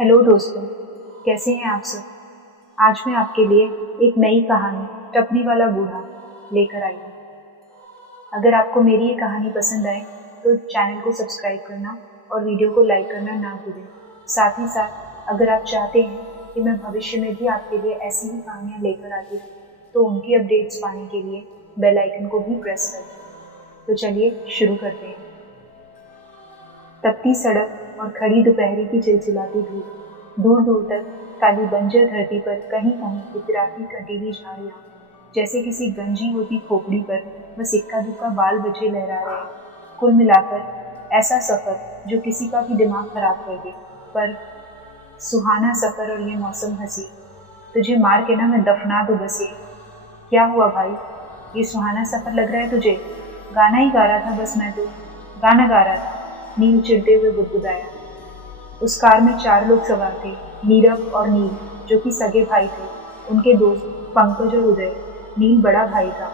Hello दोस्तों, कैसे हैं आप सब। आज मैं आपके लिए एक नई कहानी टपरी वाला बूढ़ा लेकर आई हूँ। अगर आपको मेरी ये कहानी पसंद आए तो चैनल को सब्सक्राइब करना और वीडियो को लाइक करना ना भूलें। साथ ही साथ अगर आप चाहते हैं कि मैं भविष्य में भी आपके लिए ऐसी ही कहानियाँ लेकर आती रहूँ तो उनकी अपडेट्स पाने के लिए बेल आइकन को भी प्रेस कर दें। तो चलिए शुरू करते हैं। तपती सड़क और खड़ी दोपहरी की चिलचिलाती धूप, दूर दूर तक काली बंजर धरती पर कहीं कहीं इतराती कटीली झाड़ियाँ, जैसे किसी गंजी होती खोपड़ी पर बस इक्का दुक्का बाल बचे लहरा रहे। कुल मिलाकर ऐसा सफ़र जो किसी का भी दिमाग खराब कर दे, पर सुहाना सफ़र। और ये मौसम हंसी, तुझे मार के ना मैं दफना दूँ बस। ये क्या हुआ भाई, ये सुहाना सफ़र लग रहा है तुझे? गाना ही गा रहा था बस, मैं तो गाना गा रहा था, नील चिढ़ते हुए बुदबुदाया। उस कार में 4 लोग सवार थे, नीरव और नील जो कि सगे भाई थे, उनके दोस्त पंकज और उदय। नील बड़ा भाई था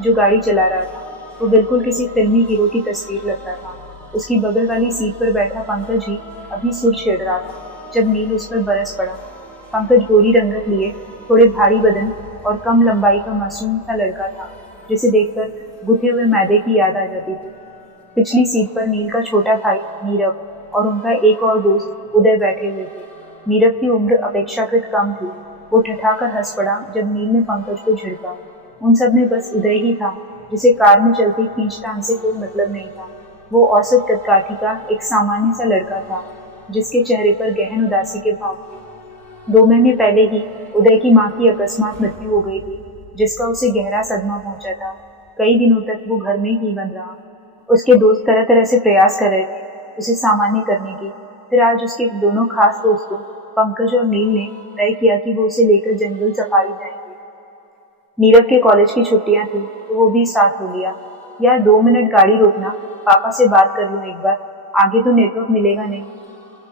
जो गाड़ी चला रहा था। वो बिल्कुल किसी फिल्मी हीरो की तस्वीर लगता था। उसकी बगल वाली सीट पर बैठा पंकज ही अभी सुर छेड़ रहा था जब नील उस पर बरस पड़ा। पंकज गोरी रंगत लिए, थोड़े भारी बदन और कम लंबाई का मासूम सा लड़का था जिसे देखकर गुथे हुए मैदे की याद आ जाती थी। पिछली सीट पर नील का छोटा भाई नीरव और उनका एक और दोस्त उदय बैठे हुए थे। नीरव की उम्र अपेक्षाकृत कम थी। वो ठठाकर हंस पड़ा जब नील ने पंकज को झिड़का। उन सब में बस उदय ही था जिसे कार में चलती खींचतान से कोई मतलब नहीं था। वो औसत कदकाठी का एक सामान्य सा लड़का था जिसके चेहरे पर गहन उदासी के भाव थे। 2 महीने पहले ही उदय की माँ की अकस्मात मृत्यु हो गई थी, जिसका उसे गहरा सदमा पहुंचा था। कई दिनों तक वो घर में ही बंद रहा। उसके दोस्त तरह तरह से प्रयास कर रहे थे उसे सामान्य करने की। फिर आज उसके दोनों खास दोस्तों पंकज और नील ने तय किया कि वो उसे लेकर जंगल सफारी जाएंगे। नीरव के कॉलेज की छुट्टियां थी तो वो भी साथ हो लिया। यार 2 मिनट गाड़ी रोकना, पापा से बात कर लूँ एक बार, आगे तो नेटवर्क मिलेगा नहीं,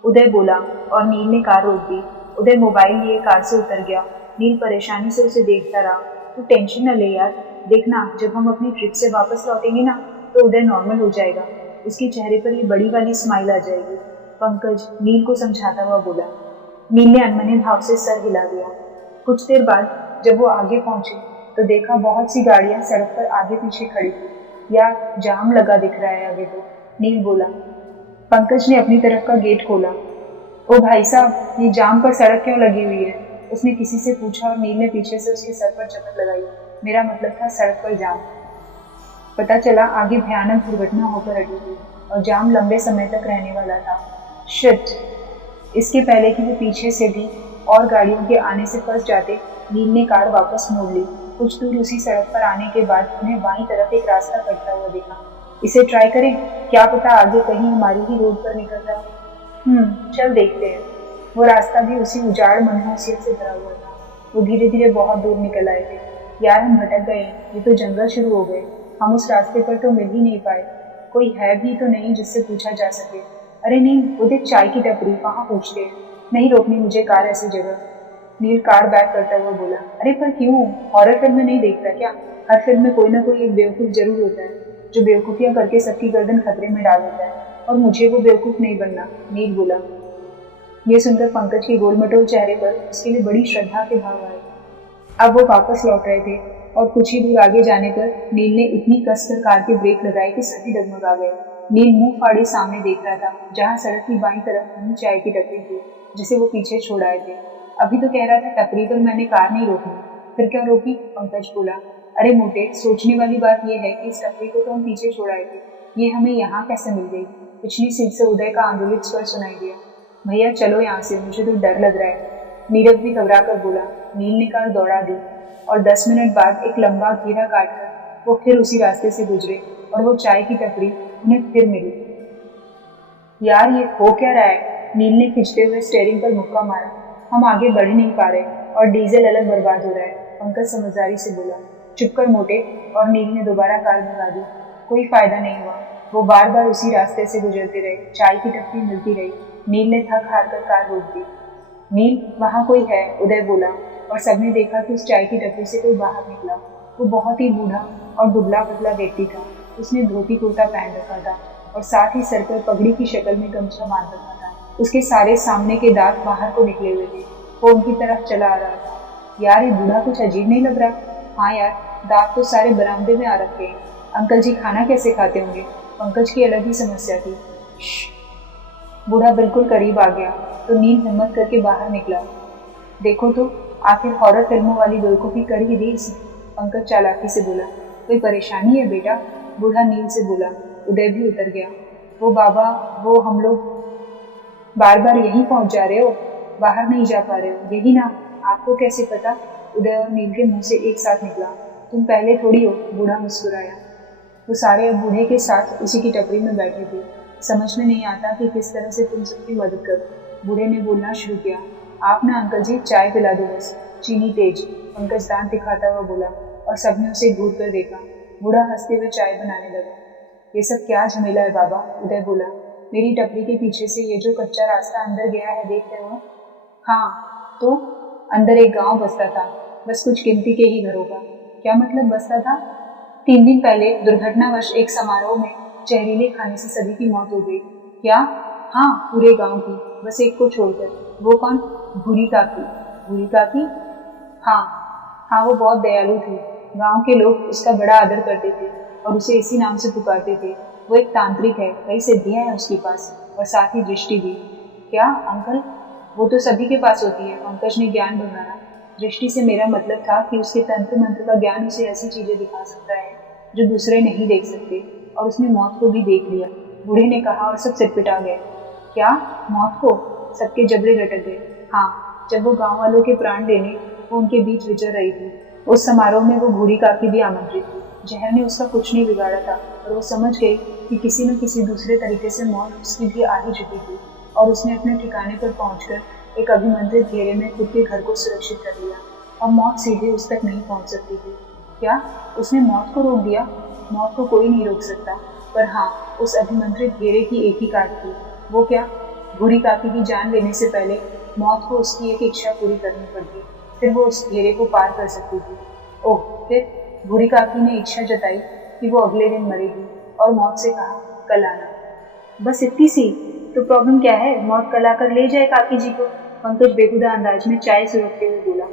उदय बोला और नील ने कार रोक दी। उदय मोबाइल लिए कार से उतर गया। नील परेशानी से उसे देखता रहा। तू टेंशन न ले यार, देखना जब हम अपनी ट्रिप से वापस लौटेंगे ना तो उदय नॉर्मल हो जाएगा, उसके चेहरे पर ये बड़ी वाली स्माइल आ जाएगी, पंकज नील को समझाता हुआ बोला। नील ने अनमने भाव से सर हिला दिया। कुछ देर बाद जब वो आगे पहुंचे तो देखा बहुत सी गाड़ियां सड़क पर आगे पीछे खड़ी थी। यार जाम लगा दिख रहा है आगे तो, नील बोला। पंकज ने अपनी तरफ का गेट खोला। ओ भाई साहब, ये जाम पर सड़क क्यों लगी हुई है? उसने किसी से पूछा और नील ने पीछे से उसके सर पर चपत लगाई। मेरा मतलब था सड़क पर जाम। पता चला आगे भयानक दुर्घटना होकर अटी थी और जाम लंबे समय तक रहने वाला था। शिट! इसके पहले कि वो पीछे से भी और गाड़ियों के आने से फंस जाते, नील ने कार वापस मोड़ ली। कुछ दूर उसी सड़क पर आने के बाद उन्हें बाईं तरफ एक रास्ता कटता हुआ दिखा। इसे ट्राई करें, क्या पता आगे कहीं हमारी ही रोड पर निकल जाए। चल देखते हैं। वो रास्ता भी उसी उजाड़ मनहूसियत से भरा हुआ था। वो धीरे धीरे बहुत दूर निकल आए थे। यार हम भटक गए, ये तो जंगल शुरू हो गए। हम उस रास्ते पर तो मिल ही नहीं पाए। कोई है भी तो नहीं जिससे पूछा जा सके। अरे नहीं, वो देख चाय की टपरी, वहाँ पूछते। नहीं रोकनी मुझे कार ऐसी जगह, नील कार बैक करता हुआ बोला। अरे पर क्यों, हॉरर फिल्म में नहीं देखता क्या? हर फिल्म में कोई ना कोई एक बेवकूफ़ जरूर होता है जो बेवकूफ़ियाँ करके सबकी गर्दन खतरे में डाल देता है, और मुझे वो बेवकूफ़ नहीं बनना, नील बोला। ये सुनकर पंकज के गोलमटोल चेहरे पर उसके लिए बड़ी श्रद्धा के भाव आए। अब वो वापस लौट रहे थे और कुछ ही दूर आगे जाने पर नील ने इतनी कसकर कार के ब्रेक लगाए कि सभी डगमगा गए। नील मुंह फाड़े सामने देख रहा था जहाँ सड़क की बाईं तरफ वही चाय की टपरी थी जिसे वो पीछे छोड़ आए थे। अभी तो कह रहा था टपरी पर मैंने कार नहीं रोकी, फिर क्या रोकी? पंकज बोला। अरे मोटे, सोचने वाली बात यह है कि इस टपरी को तो हम पीछे छोड़ आए थे, ये हमें यहाँ कैसे मिल गई? पिछली सीट से उदय का आंदोलित स्वर सुनाई दिया। भैया चलो यहाँ से, मुझे तो डर लग रहा है, नीरव भी घबरा कर बोला। नील ने कार दौड़ा दी और 10 मिनट बाद एक लंबा घेरा काटकर वो फिर उसी रास्ते से गुजरे और वो चाय की टपरी उन्हें फिर मिली। यार ये हो क्या रहा है? नील ने खिंचते हुए स्टीयरिंग पर मुक्का मारा। हम आगे बढ़ ही नहीं पा रहे और डीजल अलग बर्बाद हो रहा है, पंकज समझदारी से बोला। चुप कर मोटे, और नील ने दोबारा कार भगा दी। कोई फायदा नहीं हुआ। वो बार बार उसी रास्ते से गुजरते रहे, चाय की टपरी मिलती रही। नील ने थक हार कर कार रोक दी। नील, वहाँ कोई है, उदय बोला, और सबने देखा कि उस चाय की टपरी से कोई बाहर निकला। वो बहुत ही बूढ़ा और दुबला पतला व्यक्ति था। उसने धोती कुर्ता पहन रखा था और साथ ही सर पर पगड़ी की शक्ल में गमछा बांध रखा था। उसके सारे सामने के दांत बाहर को निकले हुए थे। वो उनकी तरफ चला आ रहा था। यार ये बूढ़ा कुछ अजीब नहीं लग रहा। हाँ यार, दांत तो सारे बरामदे में आ रखे हैं। अंकल जी खाना कैसे खाते होंगे? पंकज की अलग ही समस्या थी। बूढ़ा बिल्कुल करीब आ गया तो नील हिम्मत करके बाहर निकला। देखो तो आखिर हॉरर फिल्मों वाली बेवकूफ़ी कर ही दी इसने। पंकज चालाकी से बोला। कोई परेशानी है बेटा? बूढ़ा नील से बोला। उदय भी उतर गया। वो बाबा, वो हम लोग बार बार यहीं पहुंच जा रहे हो, बाहर नहीं जा पा रहे हो, यही ना? आपको कैसे पता? उदय और नील के मुंह से एक साथ निकला। तुम पहले थोड़ी हो। बूढ़ा मुस्कुराया। वो सारे अब बूढ़े के साथ उसी की टपरी में बैठे थे। समझ में नहीं आता कि किस तरह से तुम सबकी मदद करो। बूढ़े ने बोलना शुरू किया। आप ना अंकल जी चाय पिला दो बस, चीनी तेज। पंकज दांत दिखाता हुआ बोला और सबने उसे घूर कर देखा। बूढ़ा हंसते हुए चाय बनाने लगा। ये सब क्या झमेला है बाबा? उदय बोला। मेरी टपरी के पीछे से ये जो कच्चा रास्ता अंदर गया है देख रहे हो? हाँ तो अंदर एक गांव बसता था, बस कुछ गिनती के ही घरों का। क्या मतलब बसता था? 3 दिन पहले दुर्घटनावश एक समारोह में जहरीले खाने से सभी की मौत हो गई। क्या? हाँ, पूरे गांव की, बस एक को छोड़कर। वो कौन? भूरी काकी। भूरी काकी? हाँ, वो बहुत दयालु थी। गांव के लोग उसका बड़ा आदर करते थे और उसे इसी नाम से पुकारते थे। वो एक तांत्रिक है, कई सिद्धियां हैं उसके पास और साथ ही दृष्टि भी। क्या अंकल? वो तो सभी के पास होती है। पंकज ने ज्ञान भरमाया। दृष्टि से मेरा मतलब था कि उसके तंत्र मंत्र का ज्ञान उसे ऐसी चीजें दिखा सकता है जो दूसरे नहीं देख सकते, और उसने मौत को भी देख लिया। बूढ़े ने कहा और सब सिटपिटा गए। क्या? मौत को? सबके जबड़े लटक गए। हाँ, जब वो गांव वालों के प्राण लेने वो उनके बीच विचर रही थी, उस समारोह में वो भूरी काकी भी आमंत्रित थी। जहर ने उसका कुछ नहीं बिगाड़ा था, और वो समझ गई कि किसी न किसी दूसरे तरीके से मौत उसकी भी आ ही चुकी थी, और उसने अपने ठिकाने पर पहुंचकर एक अभिमंत्रित घेरे में खुद के घर को सुरक्षित कर लिया। और मौत सीधे उस तक नहीं पहुंच सकती थी। क्या? उसने मौत को रोक दिया? मौत को कोई नहीं रोक सकता, पर हाँ, उस अभिमंत्रित घेरे की एक ही काट थी। वो क्या? भूरी काकी की जान लेने से पहले मौत को उसकी एक इच्छा पूरी करनी पड़ती, फिर वो उस घेरे को पार कर सकती थी। ओह, फिर भूरी काकी ने इच्छा जताई कि वो अगले दिन मरेगी और मौत से कहा कल आना। बस इतनी सी? तो प्रॉब्लम क्या है? मौत कल आकर ले जाए काकी जी को। पंकज बेहुदा अंदाज में चाय सुरखते हुए बोला।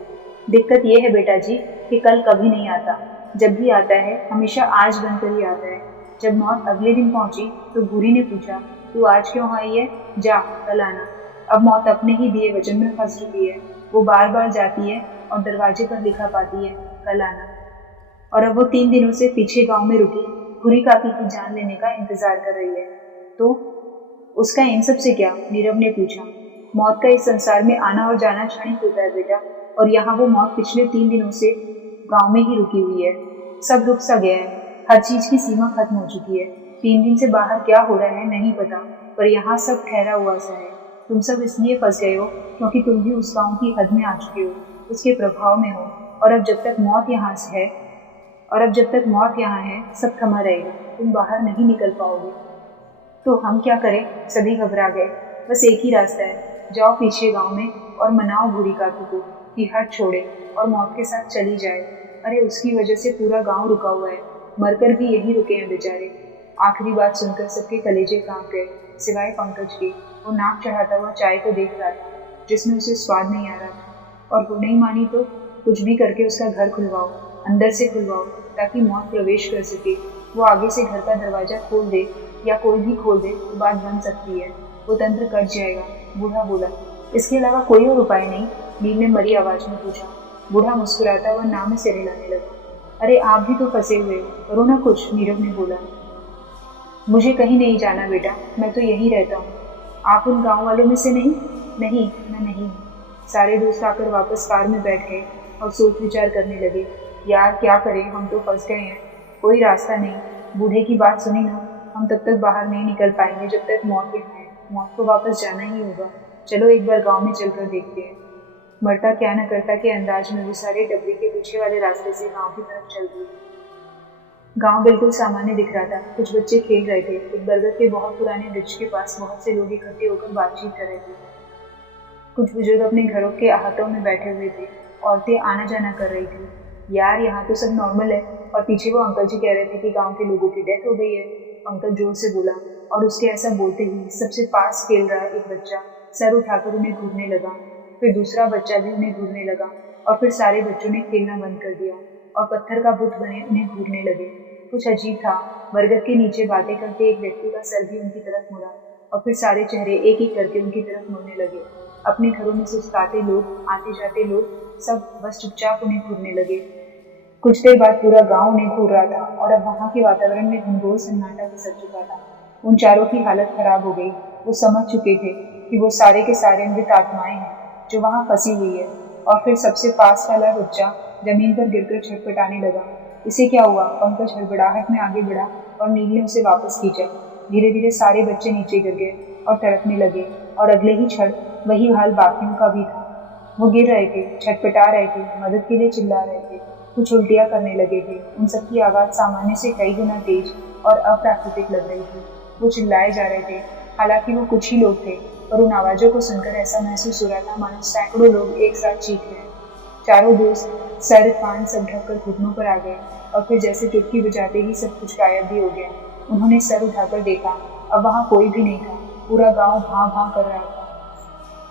दिक्कत यह है बेटा जी कि कल कभी नहीं आता। जब भी आता है हमेशा आज बनकर ही आता है। जब मौत अगले दिन पहुंची तो भूरी ने पूछा, तू आज क्यों आई है? जा, कल आना। अब मौत अपने ही दिए वचन में फंस चुकी है। वो बार बार जाती है और दरवाजे पर लिखा पाती है कल आना। और अब वो 3 दिनों से पीछे गांव में रुकी भूरी काकी की जान लेने का इंतजार कर रही है। तो उसका इन सब से क्या? नीरव ने पूछा। मौत का इस संसार में आना और जाना क्षणिक होता है बेटा, और यहाँ वो मौत पिछले 3 दिनों से गांव में ही रुकी हुई है। सब रुक सा गया है, हर चीज की सीमा खत्म हो चुकी है। 3 दिन से बाहर क्या हो रहा है नहीं पता, पर यहाँ सब ठहरा हुआ सा है। तुम सब इसलिए फंस गए हो क्योंकि तुम भी उस गांव की हद में आ चुके हो, उसके प्रभाव में हो, और अब जब तक मौत यहाँ है सब थमा रहेगा। तुम बाहर नहीं निकल पाओगे। तो हम क्या करें? सभी घबरा गए। बस एक ही रास्ता है, जाओ पीछे गांव में और मनाओ भूरी काकी को कि हट छोड़े और मौत के साथ चली जाए। अरे उसकी वजह से पूरा गांव रुका हुआ है, मरकर भी यही रुके हैं बेचारे। आखिरी बात सुनकर सबके कलेजे कांप गए, सिवाय पंकज के। वो नाक चढ़ाता हुआ चाय को देख रहा था जिसमें उसे स्वाद नहीं आ रहा था। और वो नहीं मानी तो कुछ भी करके उसका घर खुलवाओ, अंदर से खुलवाओ, ताकि मौत प्रवेश कर सके। वो आगे से घर का दरवाजा खोल दे या कोई भी खोल दे तो बात बन सकती है, वो तंत्र कट जाएगा। बूढ़ा बोला। इसके अलावा कोई और उपाय नहीं? नील ने मरी आवाज में पूछा। बूढ़ा मुस्कुराता हुआ नाम में सिर हिलाने लगा। अरे आप भी तो फंसे हुए हो, करो ना कुछ। नीरव ने बोला। मुझे कहीं नहीं जाना बेटा, मैं तो यहीं रहता हूँ। आप उन गाँव वालों में से नहीं? नहीं, मैं नहीं। सारे दोस्त आकर वापस कार में बैठ गए और सोच विचार करने लगे। यार क्या करें, हम तो फंस गए हैं, कोई रास्ता नहीं। बूढ़े की बात सुनी ना, हम तब तक बाहर नहीं निकल पाएंगे जब तक मौत यहाँ है। मौत को वापस जाना ही होगा। चलो एक बार गांव में चलकर देखते हैं। मरता क्या न करता के अंदाज में वो सारे डबरी के पीछे वाले रास्ते से गांव की तरफ चल दिए। गांव बिल्कुल सामान्य दिख रहा था। कुछ बच्चे खेल रहे थे। एक बरगद के बहुत पुराने वृक्ष के पास बहुत से लोग इकट्ठे होकर बातचीत कर रहे थे। कुछ बुजुर्ग अपने घरों के आहतों में बैठे हुए थे। औरतें आना जाना कर रही थी। यार यहाँ तो सब नॉर्मल है। और पीछे वो अंकल जी कह रहे थे कि गांव के लोगों की डेथ हो गई है। अंकल जोर से बोला। और उसके ऐसा बोलते ही सबसे पास खेल रहा एक बच्चा सर उठाकर उन्हें घूरने लगा। फिर दूसरा बच्चा भी उन्हें घूरने लगा और फिर सारे बच्चों ने खेलना बंद कर दिया और पत्थर का बुत बने उन्हें घूरने लगे। कुछ अजीब था, बरगद के नीचे बातें करते एक व्यक्ति का सर भी उनकी तरफ मुड़ा और फिर सारे चेहरे एक एक करके उनकी तरफ मुड़ने लगे। अपने घरों में सुस्ताते लोग, आते जाते लोग सब बस चुपचाप उन्हें घूरने लगे। कुछ देर बाद पूरा गांव उन्हें घूर रहा था और अब वहां के वातावरण में घनघोर सन्नाटा पसर चुका था। उन चारों की हालत खराब हो गई। वो समझ चुके थे कि वो सारे के सारे मृत आत्माएं हैं जो वहां फंसी हुई है। और फिर सबसे पास वाला बच्चा जमीन पर गिरकर छटपटाने लगा। इसे क्या हुआ? पंकज हड़बड़ाहट में आगे बढ़ा और नील ने उसे वापस खींचा। धीरे धीरे सारे बच्चे नीचे गिर गए और तड़पने लगे और अगले ही क्षण वही हाल बाकियों का भी था। वो गिर रहे थे, छटपटा रहे थे, मदद के लिए चिल्ला रहे थे, कुछ उल्टियां करने लगे थे। उन सबकी आवाज सामान्य से कई गुना तेज और अप्राकृतिक लग रही थी। वो चिल्लाए जा रहे थे, हालांकि वो कुछ ही लोग थे, पर उन आवाजों को सुनकर ऐसा महसूस हो रहा था मानो सैकड़ों लोग एक साथ चीख रहे हैं। चारों दोस्त सर कान सब ढककर घुटनों पर आ गए और फिर जैसे चुटकी बजाते ही सब कुछ गायब भी हो गया। उन्होंने सर उठाकर देखा, अब वहां कोई भी नहीं था। पूरा गांव भां भां कर रहा था।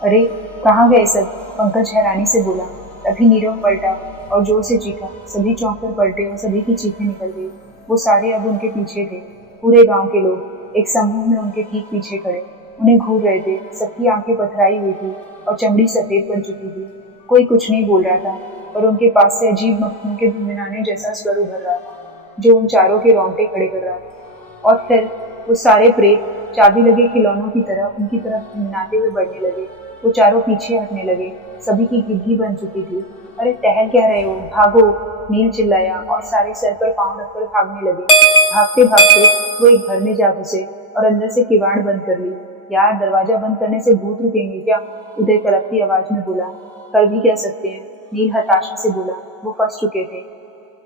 अरे कहाँ गए सब? पंकज हैरानी से बोला। तभी नीरव पलटा और जोर से चीखा। सभी चौंक कर पलटे और सभी की चीखें निकल गई। वो सारे अब उनके पीछे थे। पूरे गांव के लोग एक समूह में उनके ठीक पीछे खड़े उन्हें घूर रहे थे। सबकी आंखें पथराई हुई थी और चमड़ी सफेद पड़ चुकी थी। कोई कुछ नहीं बोल रहा था, पर उनके पास से अजीब मखमलों के भिनभिनाने जैसा स्वर उभर रहा था जो उन चारों के रोंगटे खड़े कर रहा था। और फिर वो सारे प्रेत चाबी लगे खिलौनों की तरह उनकी तरफ भिनभिनाते हुए बढ़ने लगे। वो चारों पीछे हटने लगे। सभी की गिद्धी बन चुकी थी। अरे टहल क्या रहे हो, भागो! नील चिल्लाया और सारे सर पर पांव रखकर भागने लगे। भागते भागते वो एक घर में जा घुसे और अंदर से किवाड़ बंद कर ली। यार, दरवाजा बंद करने से भूत रुकेंगे क्या? उदय कलपती आवाज में बोला। कर भी क्या सकते हैं, नील हताशा से बोला। वो फंस चुके थे।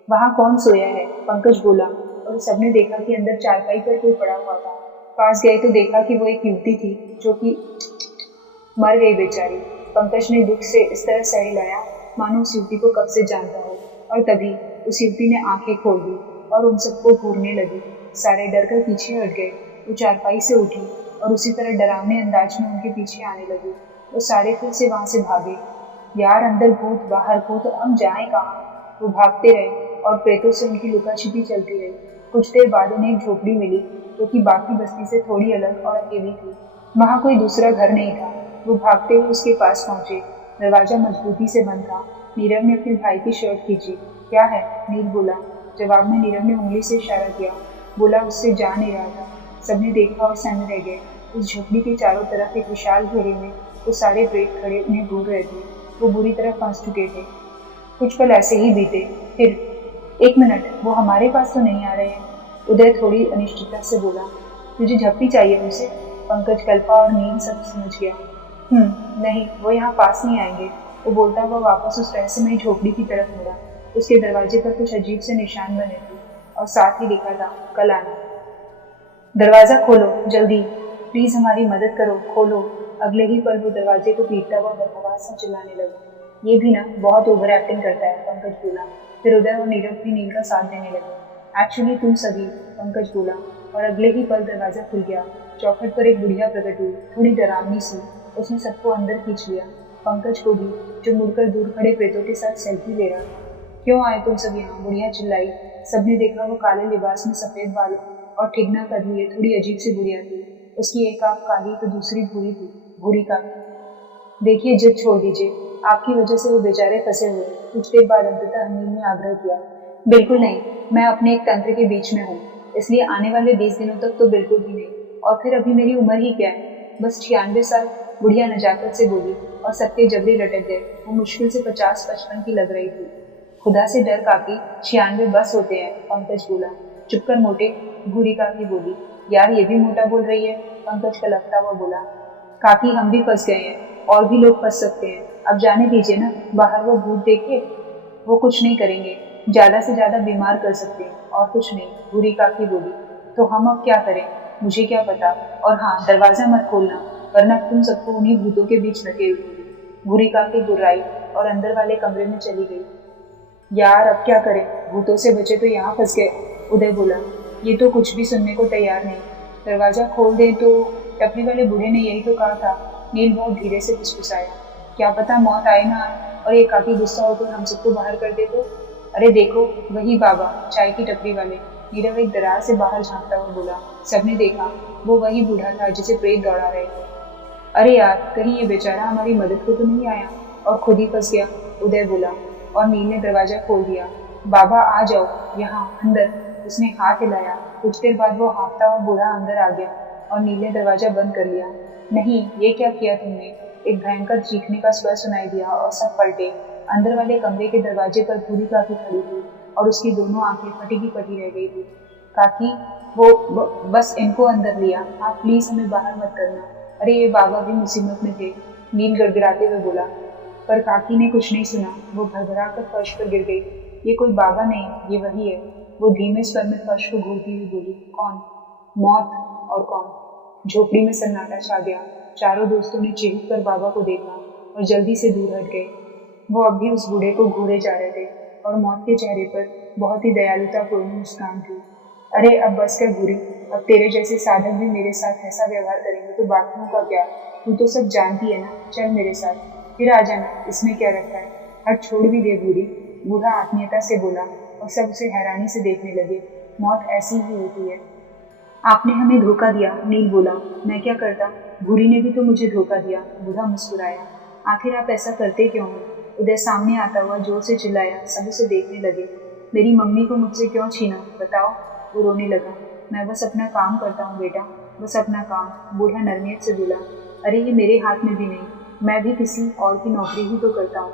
वहां कौन सोया है? पंकज बोला और सबने देखा कि अंदर चारपाई पर कोई पड़ा हुआ था। पास गए तो देखा कि वो एक युवती थी जो कि मर गई बेचारी। पंकज ने दुख से इस तरह सह हिलाया मानो उस युवती को कब से जानता हो। और तभी उस युवती ने आंखें खोल दी और उन सबको घूरने लगी। सारे डर कर पीछे हट गए। वो चारपाई से उठी और उसी तरह डरावने अंदाज में उनके पीछे आने लगी। वो सारे फिर से वहां से भागे। यार, अंदर भूत, बाहर भूत, हम जाएं कहाँ? वो भागते रहे और प्रेतों से उनकी लुका छिपी चलती रही। कुछ देर बाद उन्हें एक झोपड़ी मिली जो कि बाकी बस्ती से थोड़ी अलग और अकेली थी। वहां कोई दूसरा घर नहीं था। वो भागते हुए उसके पास पहुंचे। दरवाजा मजबूती से बंद था। नीरव ने अपने भाई की शर्ट खींची। क्या है? नील बोला। जवाब में नीरव ने उंगली से इशारा किया। बोला उससे जा नहीं रहा था। सबने देखा और सन्न रह गए। उस झोपड़ी के चारों तरफ एक विशाल घेरे में वो सारे प्रेत खड़े उन्हें घूर रहे थे। वो बुरी तरह फंस चुके थे। कुछ पल ऐसे ही बीते। फिर एक मिनट, वो हमारे पास तो नहीं आ रहे हैं? उदय थोड़ी अनिश्चितता से बोला। तुझे झप्पी चाहिए उनसे? पंकज, कल्पा और नील सब समझ गया। नहीं, वो यहाँ पास नहीं आएंगे। वो बोलता हुआ वापस उस रहस्यमयी झोपड़ी की तरफ मुड़ा। उसके दरवाजे पर कुछ अजीब से निशान बने थे और साथ ही लिखा था, कल आना। दरवाजा खोलो जल्दी, प्लीज हमारी मदद करो, खोलो। अगले ही पल वो दरवाजे को पीटता हुआ बदहवास सा चिल्लाने लगा। ये भी ना बहुत ओवर एक्टिंग करता है, पंकज बोला। फिर उदय और नीरव भी नील का साथ देने लगे। एक्चुअली तुम सभी, पंकज बोला। और अगले ही पल दरवाजा खुल गया। चौखट पर एक बुढ़िया प्रकट हुई, थोड़ी डरावनी सी। उसने सबको अंदर खींच लिया, पंकज को भी, जो मुड़कर दूर खड़े प्रेतों के साथ सेल्फी ले रहा था। क्यों आए तुम सब यहाँ? बुढ़िया चिल्लाई। सबने देखा वो काले लिबास में सफेद बाल और ठिगना कर लिए थोड़ी अजीब सी बुढ़िया थी। उसकी एक आंख काली तो दूसरी भूरी थी, भूरी का। देखिए, जिद छोड़ दीजिए, आपकी वजह से वो बेचारे फंसे हुए। कुछ देर बाद अंततः नील ने आग्रह किया। बिल्कुल नहीं, मैं अपने एक तंत्र के बीच में हूँ, इसलिए आने वाले 20 दिनों तक तो बिल्कुल भी नहीं। और फिर अभी मेरी उम्र ही क्या है, बस 96 साल, बुढ़िया नजाकत से बोली। और सबके जबड़े लटक गए। वो मुश्किल से 50-55 की लग रही थी। खुदा से डर काकी, 96 बस होते हैं, पंकज बोला। चुप कर मोटे, भूरी काकी बोली। यार, ये भी मोटा बोल रही है, पंकज कलपता हुआ बोला। काकी, हम भी फंस गए हैं, और भी लोग फंस सकते हैं। अब जाने दीजिए ना, बाहर वो भूत देखे। वो कुछ नहीं करेंगे, ज्यादा से ज्यादा बीमार कर सकते हैं, और कुछ नहीं, भूरी काकी बोली। तो हम अब क्या करें? मुझे क्या पता। और हाँ, दरवाजा मत खोलना, वरना तुम सबको उन्हीं भूतों के बीच लगे हुए। भूरी काकी गुर्राई और अंदर वाले कमरे में चली गई। यार, अब क्या करें? भूतों से बचे तो यहाँ फंस गए, उदय बोला। ये तो कुछ भी सुनने को तैयार नहीं। दरवाज़ा खोल दें तो। टपरी वाले बूढ़े ने यही तो कहा था। नील बहुत धीरे से फुसफुसाया। क्या पता मौत आए ना आए और ये काफी गुस्सा होकर हम सबको बाहर कर दे तो। अरे देखो, वही बाबा, चाय की टपरी वाले। नीरव एक दरार से बाहर झांकता हुआ बोला। सबने देखा, वो वही बूढ़ा था जिसे प्रेत दौड़ा रहे थे। अरे यार, कहीं ये बेचारा हमारी मदद को तो नहीं आया और खुद ही फंस गया, उदय बोला। और नील ने दरवाजा खोल दिया। बाबा आ जाओ, यहाँ अंदर। उसने हाथ हिलाया। कुछ देर बाद वो हाँफता हुआ बूढ़ा अंदर आ गया और नील ने दरवाजा बंद कर लिया। नहीं, ये क्या किया तुमने? एक भयंकर चीखने का स्वर सुनाई दिया और सब पलटे। अंदर वाले कमरे के दरवाजे पर पूरी काकी खड़ी थी और उसकी दोनों आंखें फटी की फटी रह गई थी। काकी, बस इनको अंदर लिया, आप प्लीज हमें बाहर मत करना। अरे ये बाबा भी मुसीबत में थे, नील गड़गड़ाते हुए बोला। पर काकी ने कुछ नहीं सुना। वो भरभरा कर फर्श पर गिर गई। ये कोई बाबा नहीं, ये वही है। वो धीमे स्वर में फर्श को घूरती हुई बोली। कौन? मौत। और कौन? झोपड़ी में सन्नाटा छा गया। चारों दोस्तों ने चिढ़ कर बाबा को देखा और जल्दी से दूर हट गए। वो अब भी उस बूढ़े को घूरे जा रहे थे और मौत के चेहरे पर बहुत ही दयालुतापूर्ण मुस्कान थी। अरे अब बस कर बुरी, अब तेरे जैसे साधक भी मेरे साथ ऐसा व्यवहार करेंगे तो बाकियों का क्या? तू तो सब जानती है ना। चल मेरे साथ, फिर आ जाना, इसमें क्या रखा है। हट, छोड़ भी दे बुरी, बूढ़ा आत्मीयता से बोला और सब उसे हैरानी से देखने लगे। मौत ऐसी ही होती है। आपने हमें धोखा दिया, नील बोला। मैं क्या करता? भूरी ने भी तो मुझे धोखा दिया, बूढ़ा मुस्कुराया। आखिर आप ऐसा करते क्यों हो? उदय सामने आता हुआ जोर से चिल्लाया। सब उसे देखने लगे। मेरी मम्मी को मुझसे क्यों छीना, बताओ? वो रोने लगा। मैं बस अपना काम करता हूँ बेटा, बस अपना काम, बूढ़ा नरमियत से बोला। अरे ये मेरे हाथ में भी नहीं, मैं भी किसी और की नौकरी ही तो करता हूँ।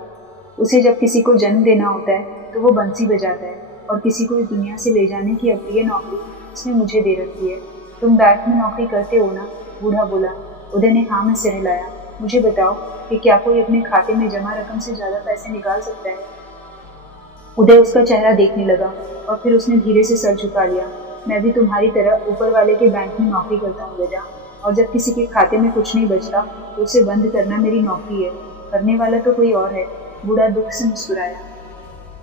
उसे जब किसी को जन्म देना होता है तो वो बंसी बजाता है, और किसी को इस दुनिया से ले जाने की अप्रिय नौकरी उसने मुझे दे रखी है। तुम बैंक में नौकरी करते हो ना? बूढ़ा बोला। उदय ने हाँ में सिर हिलाया। मुझे बताओ कि क्या कोई अपने खाते में जमा रकम से ज्यादा पैसे निकाल सकता है? उदय उसका चेहरा देखने लगा और फिर उसने धीरे से सर झुका लिया। मैं भी तुम्हारी तरह ऊपर वाले के बैंक में नौकरी करता हूँ बेटा, और जब किसी के खाते में कुछ नहीं बचता तो उसे बंद करना मेरी नौकरी है। करने वाला तो कोई और है। बूढ़ा दुख से मुस्कुराया।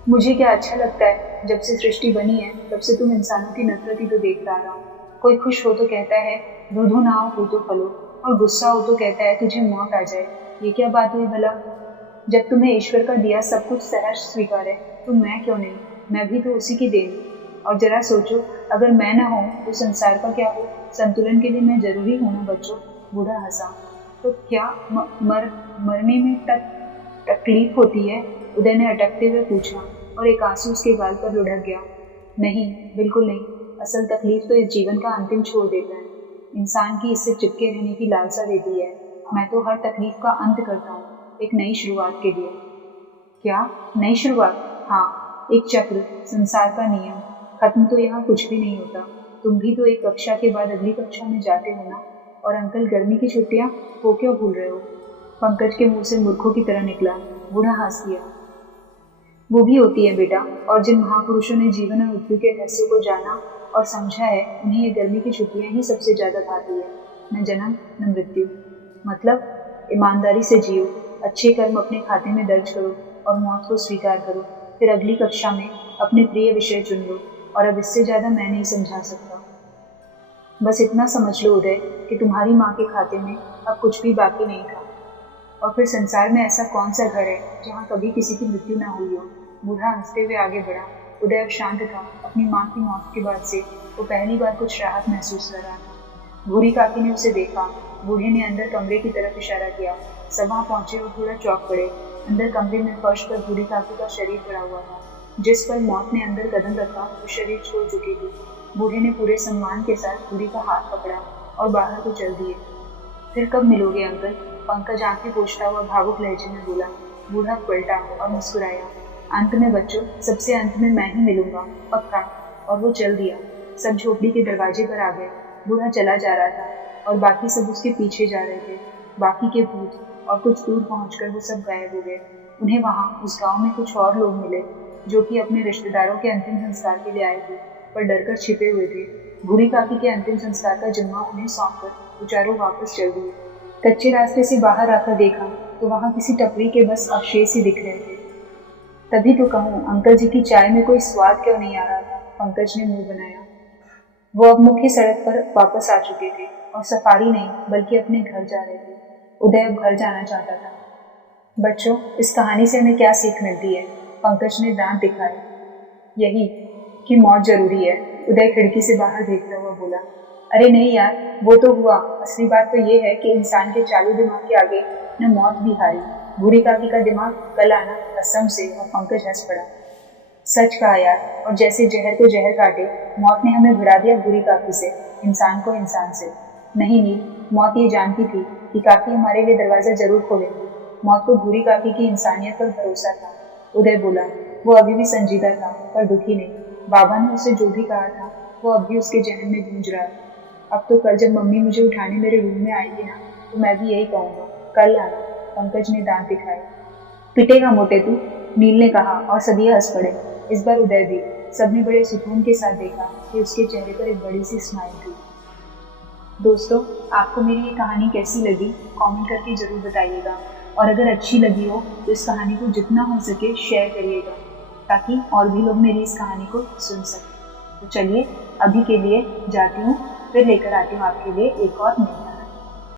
मुझे क्या अच्छा लगता है, जब से सृष्टि बनी है तब से तुम इंसानों की नफरत ही तो देखता रहा हूँ। कोई खुश हो तो कहता है दूधो ना हो तो फलो, और गुस्सा हो तो कहता है तुझे मौत आ जाए। ये क्या बात हुई भला? जब तुम्हें ईश्वर का दिया सब कुछ सहर्ष स्वीकार है तो मैं क्यों नहीं? मैं भी तो उसी की देन। और जरा सोचो, अगर मैं ना हूँ तो संसार का क्या हो? संतुलन के लिए मैं जरूरी हूँ ना बच्चों? बूढ़ा हंसा। तो क्या मरने में तकलीफ होती है? उदय ने अटकते हुए पूछा और एक आंसू उसके गाल पर लुढ़क गया। नहीं, बिल्कुल नहीं। असल तकलीफ तो इस जीवन का अंतिम छोड़ देता है। इंसान की इससे चिपके रहने की लालसा देती है। मैं तो हर तकलीफ का अंत करता हूँ, एक नई शुरुआत के लिए। क्या नई शुरुआत? हाँ, एक चक्र, संसार का नियम। खत्म तो यहाँ कुछ भी नहीं होता। तुम भी तो एक कक्षा के बाद अगली कक्षा में जाते हो ना? और अंकल, गर्मी की छुट्टियाँ वो क्यों भूल रहे हो? पंकज के मुंह से मूर्खों की तरह निकला। बूढ़ा हंस दिया। वो भी होती है बेटा, और जिन महापुरुषों ने जीवन और मृत्यु के रहस्य को जाना और समझा है, उन्हें ये गर्मी की छुट्टियां ही सबसे ज्यादा भाती है। न जन्म न मृत्यु। मतलब ईमानदारी से जियो, अच्छे कर्म अपने खाते में दर्ज करो और मौत को स्वीकार करो। फिर अगली कक्षा में अपने प्रिय विषय चुन लो। और अब इससे ज्यादा मैं नहीं समझा सकता। बस इतना समझ लो उदय कि तुम्हारी माँ के खाते में अब कुछ भी बाकी नहीं था। और फिर संसार में ऐसा कौन सा घर है जहाँ कभी किसी की मृत्यु ना हुई हो? बूढ़ा हंसते हुए आगे बढ़ा। उदय अब शांत था। अपनी माँ की मौत के बाद से वो पहली बार कुछ राहत महसूस कर रहा था। भूरी काकी ने उसे देखा। बूढ़े ने अंदर कमरे की तरफ इशारा किया। सब वहाँ पहुंचे और थोड़ा चौंक पड़े। अंदर कमरे में फर्श पर भूरी काकी का शरीर पड़ा हुआ था। जिस पर मौत ने अंदर कदम रखा वो शरीर छोड़ चुकी थी। बूढ़े ने पूरे सम्मान के साथ भूरी का हाथ पकड़ा और बाहर को चल दिए। फिर कब मिलोगे अंकल? पंकज आंखें पोंछता हुआ भावुक लहजे में बोला। बूढ़ा पलटा और मुस्कुराया। अंत में बच्चों, सबसे अंत में मैं ही मिलूंगा, पक्का। और वो चल दिया। सब झोपड़ी के दरवाजे पर आ गए। बूढ़ा चला जा रहा था और बाकी सब उसके पीछे जा रहे थे। बाकी के भूत, और कुछ दूर पहुंचकर वो सब गायब हो गए। उन्हें वहां उस गांव में कुछ और लोग मिले जो कि अपने रिश्तेदारों के अंतिम संस्कार के लिए आए थे, पर डरकर छिपे हुए थे। भूरी काकी के अंतिम संस्कार का जिम्मा उन्हें सौंपकर वो चारों वापस चल दिए। कच्चे रास्ते से बाहर आकर देखा तो वहां किसी टपरी के बस अवशेष ही दिख रहे थे। तभी तो कहूँ, अंकल जी की चाय में कोई स्वाद क्यों नहीं आ रहा था? पंकज ने मुंह बनाया। वो अब मुख्य सड़क पर वापस आ चुके थे और सफारी नहीं बल्कि अपने घर जा रहे थे। उदय अब घर जाना चाहता था। बच्चों, इस कहानी से हमें क्या सीख मिलती है? पंकज ने दांत दिखाए। यही कि मौत जरूरी है, उदय खिड़की से बाहर देखता हुआ बोला। अरे नहीं यार, वो तो हुआ, असली बात तो ये है कि इंसान के चालू दिमाग के आगे न मौत भी हारी। बूढ़ी काकी का दिमाग कल आना कसम से। और पंकज हंस पड़ा। सच कहा यार, और जैसे जहर को जहर काटे, मौत ने हमें भिड़ा दिया बूढ़ी काकी से, इंसान को इंसान से। नहीं नील, मौत ये जानती थी कि काकी हमारे लिए दरवाजा जरूर खोलेंगी। मौत को बूढ़ी काकी की इंसानियत पर भरोसा था। उदय बोला। वो अभी भी संजीदा था पर दुखी नहीं। बाबा ने उसे जो भी कहा था वो अभी उसके जहन में गूंज रहा था। अब तो कल जब मम्मी मुझे उठाने मेरे रूम में आएगी ना, तो मैं भी यही कहूँगा, कल आना। पंकज ने दांत दिखाए। पिटेगा मोटे तू, नील ने कहा और सभी हंस पड़े। इस बार उदय भी। सबने बड़े सुकून के साथ देखा कि उसके चेहरे पर एक बड़ी सी स्माइल थी। दोस्तों, आपको मेरी ये कहानी कैसी लगी कमेंट करके ज़रूर बताइएगा, और अगर अच्छी लगी हो तो इस कहानी को जितना हो सके शेयर करिएगा, ताकि और भी लोग मेरी इस कहानी को सुन सकें। तो चलिए, अभी के लिए जाती हूँ, फिर लेकर आती हूँ आपके लिए एक और नई।